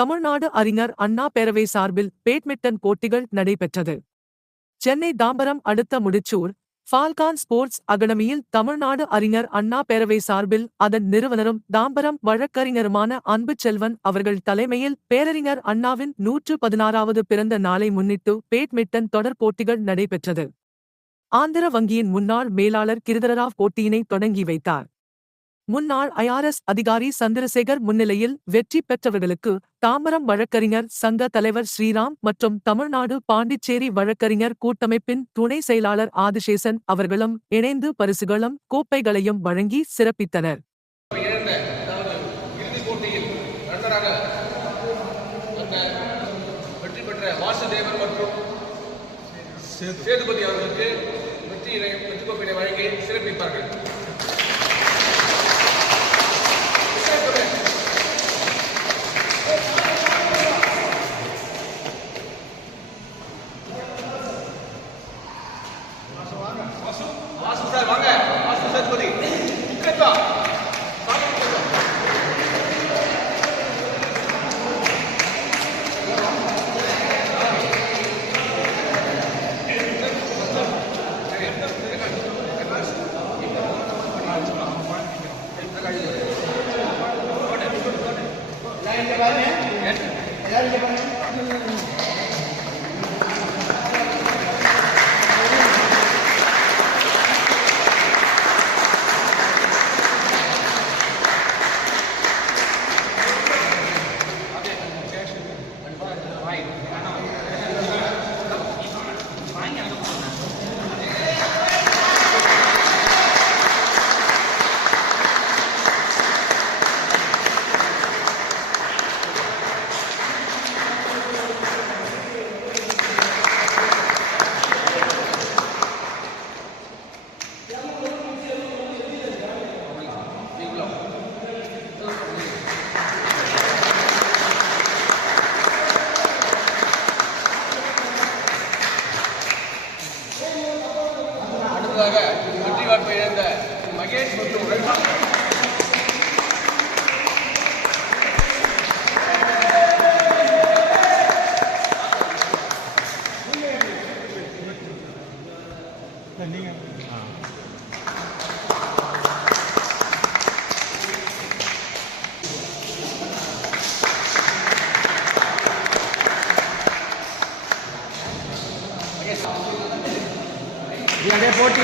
தமிழ்நாடு அறிஞர் அண்ணா பேரவை சார்பில் பேட்மிண்டன் போட்டிகள் நடைபெற்றது. சென்னை தாம்பரம் அடுத்த முடிச்சூர் ஃபால்கான் ஸ்போர்ட்ஸ் அகாடமியில் தமிழ்நாடு அறிஞர் அண்ணா பேரவை சார்பில் அதன் நிறுவனரும் தாம்பரம் வழக்கறிஞருமான அன்புச்செல்வன் அவர்கள் தலைமையில் பேரறிஞர் அண்ணாவின் 116வது பிறந்த நாளை முன்னிட்டு பேட்மிண்டன் தொடர் போட்டிகள் நடைபெற்றது. ஆந்திர வங்கியின் முன்னாள் மேலாளர் கிரிதரராவ் போட்டியினை தொடங்கி வைத்தார். முன்னாள் IRS அதிகாரி சந்திரசேகர் முன்னிலையில் வெற்றி பெற்றவர்களுக்கு தாம்பரம் வழக்கறிஞர் சங்க தலைவர் ஸ்ரீராம் மற்றும் தமிழ்நாடு பாண்டிச்சேரி வழக்கறிஞர் கூட்டமைப்பின் துணை செயலாளர் ஆதிசேஷன் அவர்களும் இணைந்து பரிசுகளும் கோப்பைகளையும் வழங்கி சிறப்பித்தனர். சேதுபதி அவர்களுக்கு வெற்றி கோப்பையை வழங்கி சிறப்பிப்பார்கள். வெற்றி வாய்ப்பை இழந்த மகேஷ் மற்றும் போட்டி